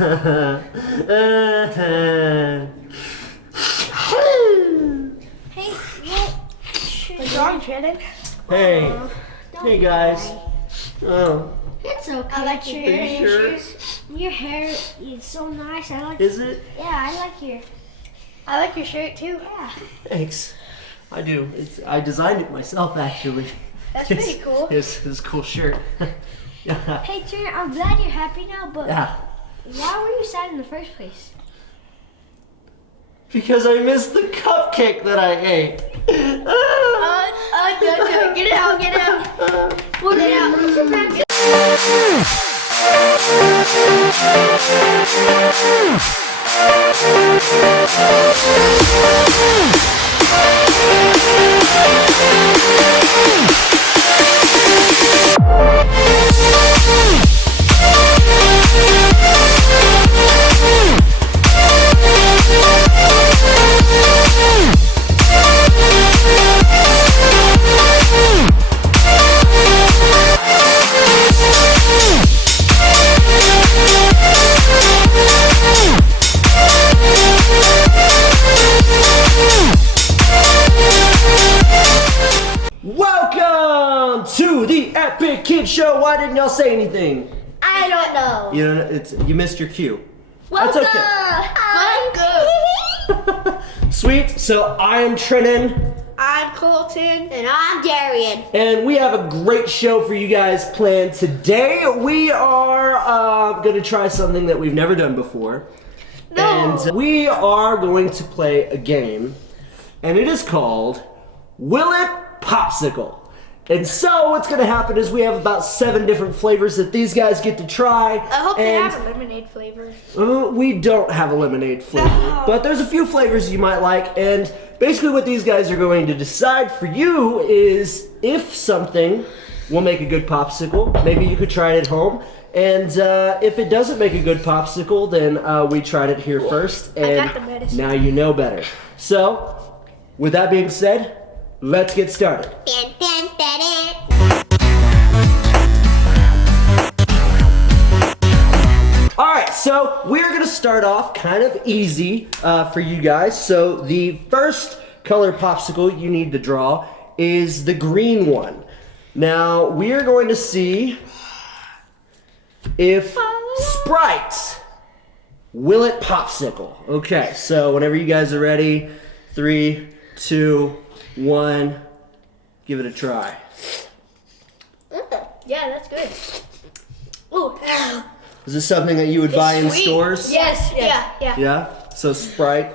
Hey, what's wrong, Shannon? hey, hey guys. Oh, It's okay. I like your hair. sure? Your hair is so nice. I like. Is it? Yeah, I like your. I like your shirt too. Yeah. Thanks. I do. I designed it myself actually. That's pretty cool. It's a cool shirt. Yeah. Hey, Trent, I'm glad you're happy now, but Yeah. why were you sad in the first place? Because I missed the cupcake that I ate. Get it out, get it out. Pull it out. Welcome to the Epic Kid Show. Why didn't y'all say anything? I don't know. You know, you missed your cue. Welcome. That's Welcome. okay. Sweet. So I am Trennan. I'm Colton. And I'm Darian. And we have a great show for you guys planned today. We are going to try something that we've never done before. No. And we are going to play a game. And it is called Will It Popsicle. And so what's going to happen is we have about 7 different flavors that these guys get to try. I hope they and have a lemonade flavor. we don't have a lemonade flavor, No. but there's a few flavors you might like, and basically what these guys are going to decide for you is if something will make a good popsicle. Maybe you could try it at home, and if it doesn't make a good popsicle, then we tried it here first, and got the medicine. now you know better. So, with that being said, let's get started. Alright, so we're going to start off kind of easy for you guys. So the first color popsicle you need to draw is the green one. Now, we are going to see if Sprite Will It Popsicle. Okay, so whenever you guys are ready, 3, 2, 1, give it a try. Yeah, that's good. Ooh. Is this something that you would buy in Sweet. stores? Yes. Yeah. Yeah? So Sprite's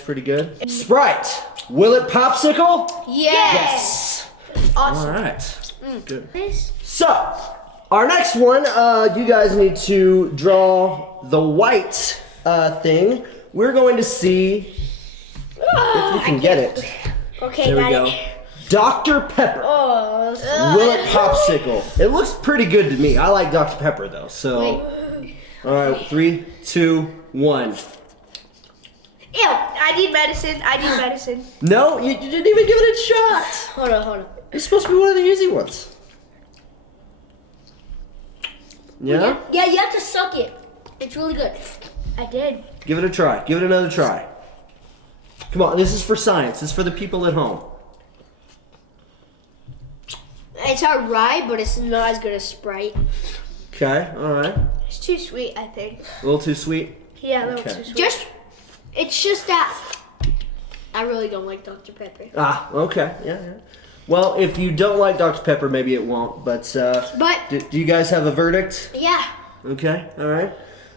pretty good. Sprite, Will It Popsicle? Yes. Awesome. Alright. Good. This. So, our next one, you guys need to draw the white thing. We're going to see if you can get it. Okay, There we got go. it. Dr. Pepper. Oh. Will It Popsicle? It looks pretty good to me. I like Dr. Pepper though. So, alright, 3, 2, 1. Ew. I need medicine. No, you didn't even give it a shot. Hold on. It's supposed to be one of the easy ones. Yeah? Yeah, you have to suck it. It's really good. I did. Give it a try. Give it another try. Come on, this is for science. This is for the people at home. It's alright, but it's not as good as Sprite. Okay, alright. It's too sweet, I think. A little too sweet? Yeah, a little Okay. too sweet. It's just that I really don't like Dr. Pepper. Ah, okay. Yeah. Well, if you don't like Dr. Pepper, maybe it won't. But, But do you guys have a verdict? yeah. Okay, alright.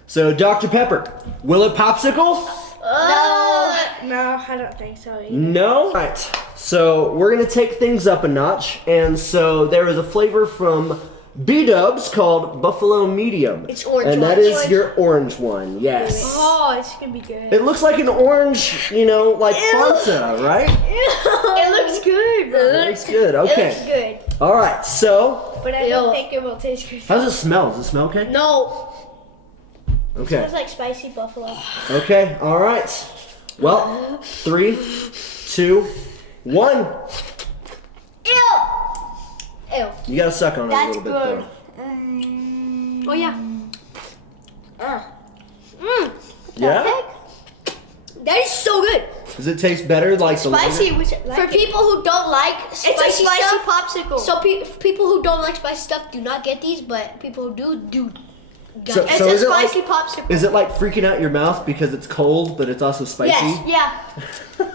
So, Dr. Pepper, Will It Popsicle? No, I don't think so either. No? Alright, so we're going to take things up a notch. And so, there is a flavor from B-Dubs called Buffalo Medium. It's orange And that one. is your orange one, yes. Oh, it's gonna be good. It looks like an orange, like Fanta, right? It looks good, bro. It looks good, It looks okay. good, Alright, so, but I don't think it will taste good. how does it smell? Does it smell okay? No. Okay. Smells like spicy buffalo. Okay, alright. Well, 3, 2, 1. Ew. You gotta suck on it a That's little bit good. though. Oh yeah. Yeah? heck? That is so good. Does it taste better like the Spicy, longer? which I like For it. people who don't like spicy It's a spicy stuff, popsicle. so people who don't like spicy stuff do not get these, but people who do. So- It's so a is it like- spicy popsicle. Is it like freaking out your mouth because it's cold, but it's also spicy? Yes. Yeah,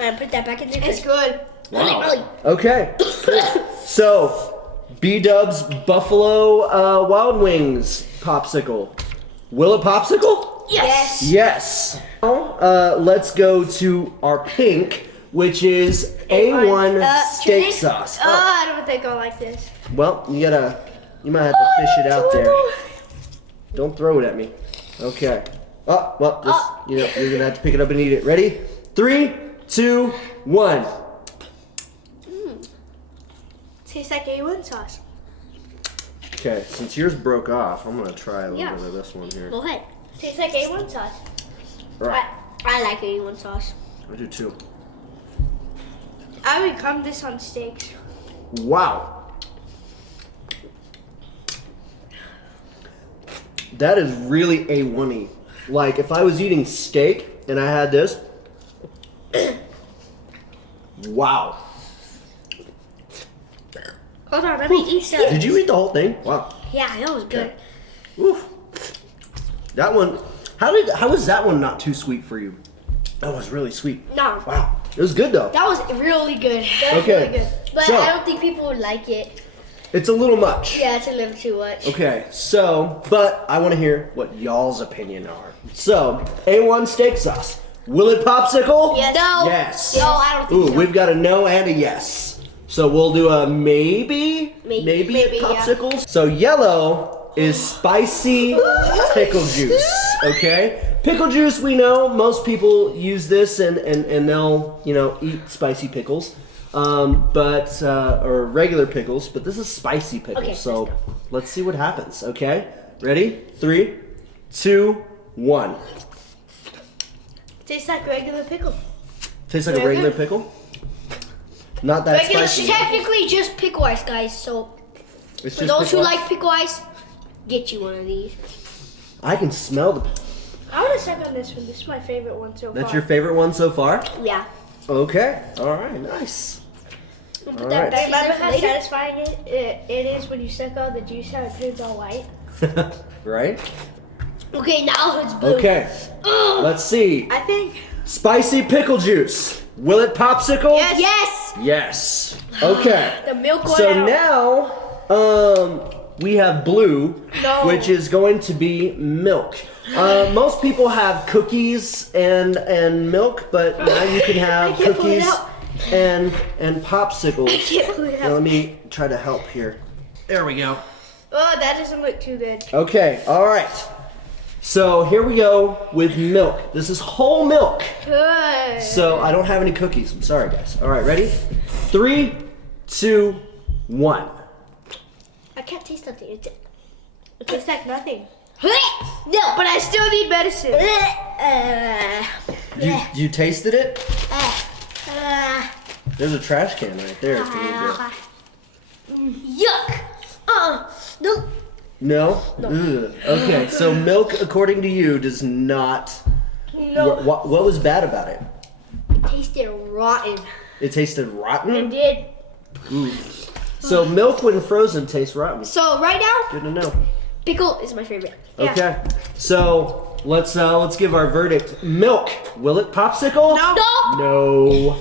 And put that back in there. it's good. Wow. Really. Okay. Cool. So, B-Dub's Buffalo Wild Wings popsicle. Will it popsicle? Yes. Yes. Now, let's go to our pink, which is A1 steak Nick, sauce. I don't think I like this. Well, you might have to fish it out there. Don't throw it at me. Okay. Oh, well, just, you're gonna have to pick it up and eat it. Ready? 3, 2, 1. Tastes like A1 sauce. Okay, since yours broke off, I'm gonna try a little Yeah. bit of this one here. Go ahead. Tastes like A1 sauce. Right. I like A1 sauce. I do too. I would crumb this on steaks. Wow. That is really A1-y. Like, if I was eating steak and I had this, wow. Hold on, let me eat some. Did you eat the whole thing? Wow. Yeah, that was good. Oof. That one, how was that one not too sweet for you? That was really sweet. No, Wow. It was good though. that was really good. Okay. Really good. But So- I don't think people would like it. It's a little much. Yeah, it's a little too much. Okay, so, but I want to hear what y'all's opinion are. So, A1 steak sauce. Will it popsicle? Yes. No. Yes. No, I don't think Ooh, so. we've got a no and a yes. So we'll do a maybe. Maybe, at yeah. popsicles. So yellow is spicy pickle juice. Okay, pickle juice. We know most people use this and they'll eat spicy pickles, or regular pickles. But this is spicy pickles. Okay, so let's go. let's see what happens. Okay, ready? 3, 2, 1. Tastes like regular pickle. Tastes like a regular pickle. Not that Regular It's spicy. technically just pickle ice, guys. So It's for just those who pickle. like pickle ice, get you one of these. I can smell the. I want to suck on this one. This is my favorite one so far. That's your favorite one so far? Yeah. Okay. All right. Nice. Put All that right. back Remember in how there for later. satisfying it is when you suck all the juice out and it turns all white? Right? Okay, now it's blue. Okay. Let's see. I think. Spicy pickle juice. Will it popsicle? Yes. Yes. Yes. Okay. The milk went So out. now, we have blue, No. which is going to be milk. Most people have cookies and milk, but now you can have can't pull it cookies out. and popsicles. Can't pull it Now, out. let me try to help here. There we go. Oh, that doesn't look too good. Okay, all right. So here we go with milk. This is whole milk. Good. So I don't have any cookies. I'm sorry, guys. All right, ready? 3, 2, 1. I can't taste nothing. It tastes like nothing. No, But I still need medicine. You tasted it? There's a trash can right there if you need to. Yuck. No. No? Ugh. Okay, so milk, according to you, does not. No. What was bad about it? It tasted rotten. It tasted It rotten? did. Ooh. So milk when frozen tastes rotten. So right now, Good to know. pickle is my favorite. Yeah. Okay. So let's give our verdict. Milk. Will it popsicle? No. No.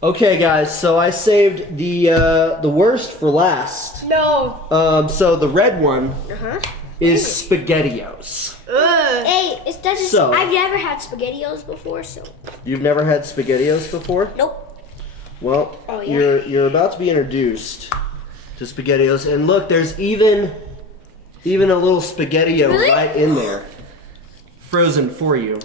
Okay, guys. So I saved the worst for last. No. So the red one Uh-huh. is SpaghettiOs. Ugh. Hey, it's that just So- I've never had SpaghettiOs before, so You've never had SpaghettiOs before? nope. Well, Oh, yeah. you're about to be introduced to SpaghettiOs, and look, there's even a little SpaghettiO Really? right in there, frozen for you.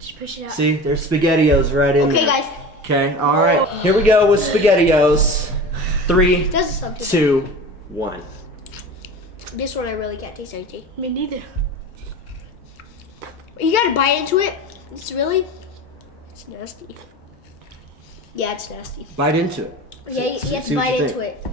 Just push it out. See, there's SpaghettiOs right in Okay, there. guys, Okay, all right. Here we go with SpaghettiOs. 3, doesn't sound too 2, 1. bad. This one I really can't taste anything. Me neither. You gotta bite into it. It's nasty. Yeah, it's nasty. Bite into it. Yeah, you have see to what bite you into think. it.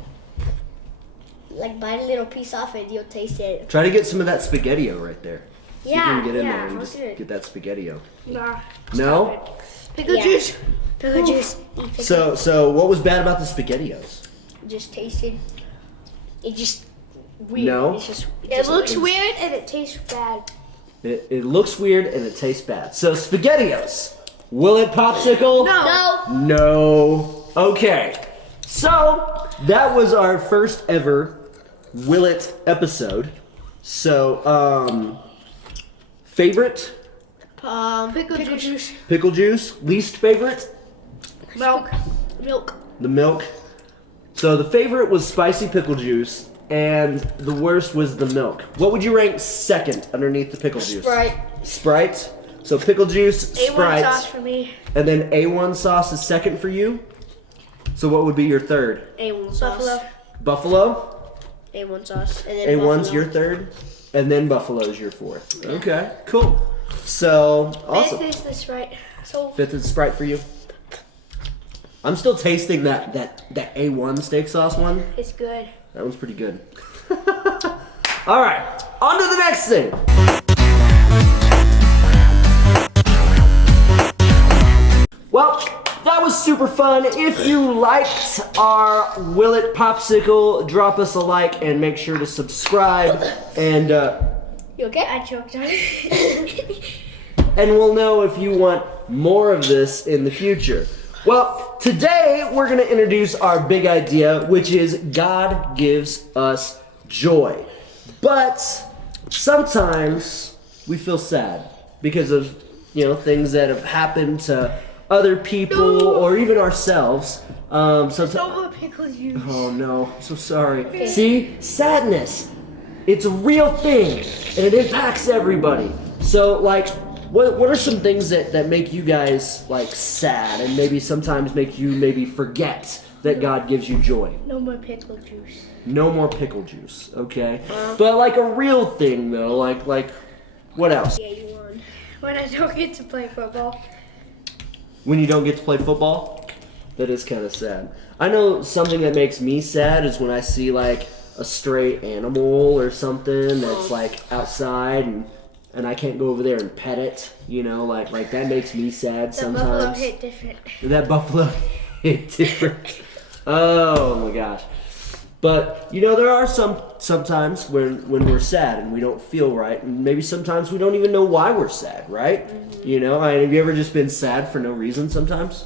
Like bite a little piece off it, you'll taste it. Try to get some of that SpaghettiO right there. So you can get in there and just get that SpaghettiO. Nah. No? Pickle juice. Pickle juice. Eat pickle. So what was bad about the SpaghettiOs? Just tasted. It just weird. No? It looks weird and it tastes bad. It looks weird and it tastes bad. So SpaghettiOs. Will it popsicle? No. No. Okay. So that was our first ever Will It episode. So favorite? Pickle juice. Pickle juice. Least favorite? Milk. The milk. So the favorite was spicy pickle juice, and the worst was the milk. What would you rank second underneath the pickle juice? Sprite. So pickle juice, Sprite. A1 sauce for me. And then A1 sauce is second for you. So what would be your third? A1 sauce. Buffalo. A1 sauce. And then A1's buffalo. your third, and then Buffalo's your fourth. Okay, cool. So awesome. Fifth is the Sprite. So Fifth is Sprite for you. I'm still tasting that A1 steak sauce one. it's good. That one's pretty good. All right, on to the next thing. Well, that was super fun. If you liked our Will It Popsicle, drop us a like and make sure to subscribe. And You okay? I choked on it. and we'll know if you want more of this in the future. Well, today we're going to introduce our big idea, which is God gives us joy. But sometimes we feel sad because of, things that have happened to other people or even ourselves. Sometimes. No more pickle juice. Oh no, I'm so sorry. See, sadness. It's a real thing, and it impacts everybody. So, what are some things that make you guys sad and maybe sometimes make you maybe forget that God gives you joy? No more pickle juice. No more pickle juice, okay? But a real thing though, like what else? Yeah, you won. When I don't get to play football. When you don't get to play football? That is kind of sad. I know something that makes me sad is when I see a stray animal or something that's outside and I can't go over there and pet it, like that makes me sad sometimes. Buffalo hit different. That buffalo hit different. Oh my gosh. But there are sometimes when we're sad and we don't feel right, and maybe sometimes we don't even know why we're sad, right? Mm-hmm. Have you ever just been sad for no reason sometimes?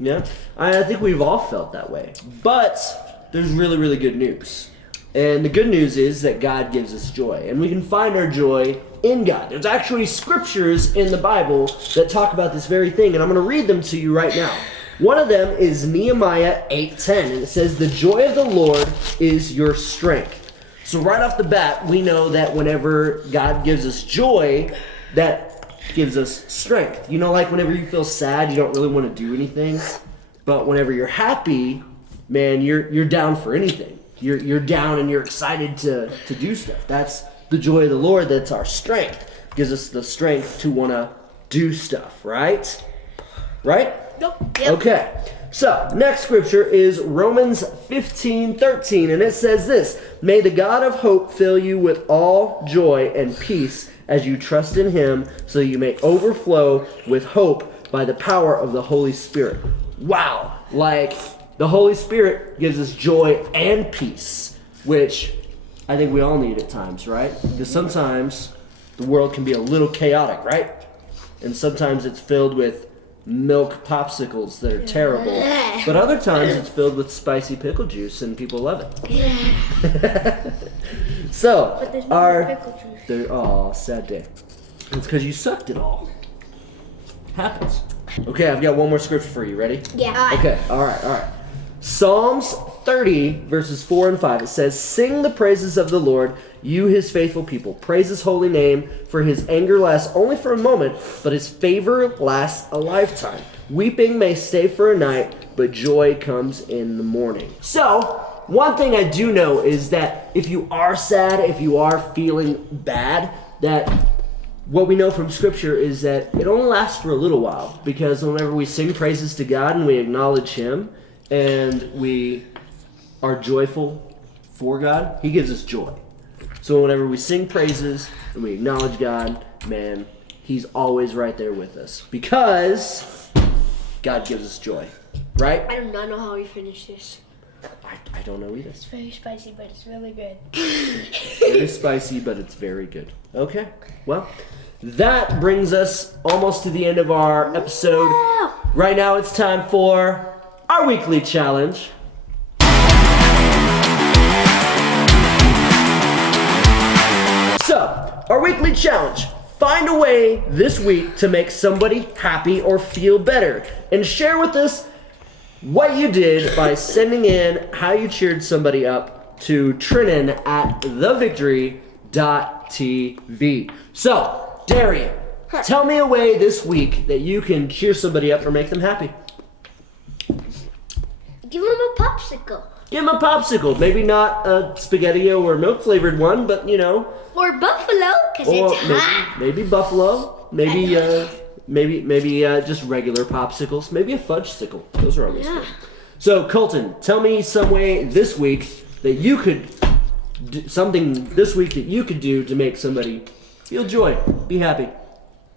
Yeah, I think we've all felt that way. But there's really, really good news. And the good news is that God gives us joy. And we can find our joy in God. There's actually scriptures in the Bible that talk about this very thing. And I'm going to read them to you right now. One of them is Nehemiah 8:10. And it says, "The joy of the Lord is your strength." So right off the bat, we know that whenever God gives us joy, that gives us strength. Whenever you feel sad, you don't really want to do anything. But whenever you're happy, man, you're down for anything. You're down and you're excited to do stuff. That's the joy of the Lord. That's our strength. Gives us the strength to want to do stuff, right? Right? Nope. Yep. Okay. So, next scripture is Romans 15:13, and it says this: "May the God of hope fill you with all joy and peace as you trust in him, so you may overflow with hope by the power of the Holy Spirit." Wow. The Holy Spirit gives us joy and peace, which I think we all need at times, right? Because sometimes the world can be a little chaotic, right? And sometimes it's filled with milk popsicles that are terrible. But other times it's filled with spicy pickle juice and people love it. So, But there's no more pickle juice. Oh, sad day. It's because you sucked it all. Happens. Okay, I've got one more scripture for you. Ready? Yeah. Okay, all right. Psalms 30, verses 4 and 5. It says, "Sing the praises of the Lord, you his faithful people. Praise his holy name, for his anger lasts only for a moment, but his favor lasts a lifetime. Weeping may stay for a night, but joy comes in the morning." So, one thing I do know is that if you are sad, if you are feeling bad, that what we know from Scripture is that it only lasts for a little while, because whenever we sing praises to God and we acknowledge him, and we are joyful for God, he gives us joy. So whenever we sing praises and we acknowledge God, man, He's always right there with us because God gives us joy, right? I do not know how we finish this. I don't know either. It's very spicy, but it's really good. Very spicy, but it's very good. Okay, well, that brings us almost to the end of our episode. Right now it's time for our weekly challenge. So, our weekly challenge. Find a way this week to make somebody happy or feel better. And share with us what you did by sending in how you cheered somebody up to Trinan at thevictory.tv. So, Darian, tell me a way this week that you can cheer somebody up or make them happy. Give him a popsicle. Give them a popsicle. Maybe not a spaghetti or milk flavored one, but you know. Or buffalo, because Or it's hot. maybe buffalo. Maybe just regular popsicles. Maybe a fudge sickle. Those are always good. So Colton, tell me some way this week that you could do something this week that you could do to make somebody feel joy, be happy.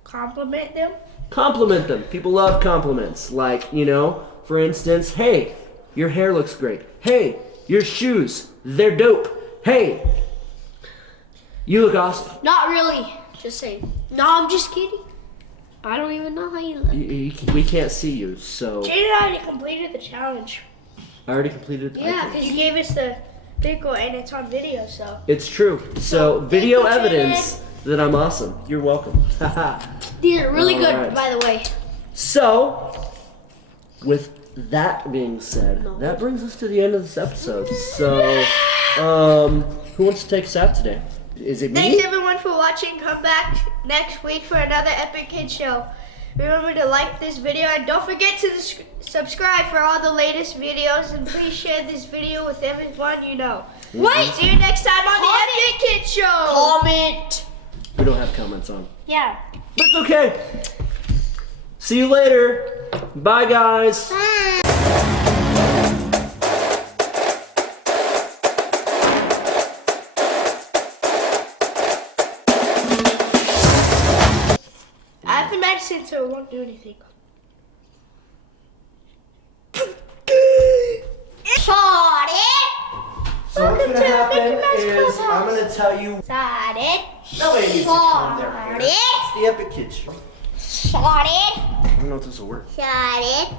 Compliment them. Compliment them. People love compliments. Like, you know, for instance, hey, your hair looks great. Hey, your shoes, they're dope. Hey, you look awesome. Not really. Just saying. No, I'm just kidding. I don't even know how you look. We can't see you, so Jaden already completed the challenge. I already completed it. Yeah, because you gave us the pickle and it's on video, so. It's true. So video thank you, evidence that I'm awesome. You're welcome. These are really All good, right. by the way. So, with that being said, that brings us to the end of this episode. So, who wants to take us out today? Is it me? Thanks everyone for watching. Come back next week for another Epic Kid Show. Remember to like this video and don't forget to subscribe for all the latest videos, and please share this video with everyone you know. Wait! See you next time on the Epic Kid Show. Comment. We don't have comments on. Yeah. But it's okay. See you later. Bye, guys. I have the medicine, so it won't do anything. Sorry. So what's Welcome gonna to the happen Mickey Mouse is Clubhouse. I'm gonna tell you. Sorry. Nobody needs to calm down here. Sorry. It's the Epic Kids Show. Sorry. I don't know if this will work. Sorry.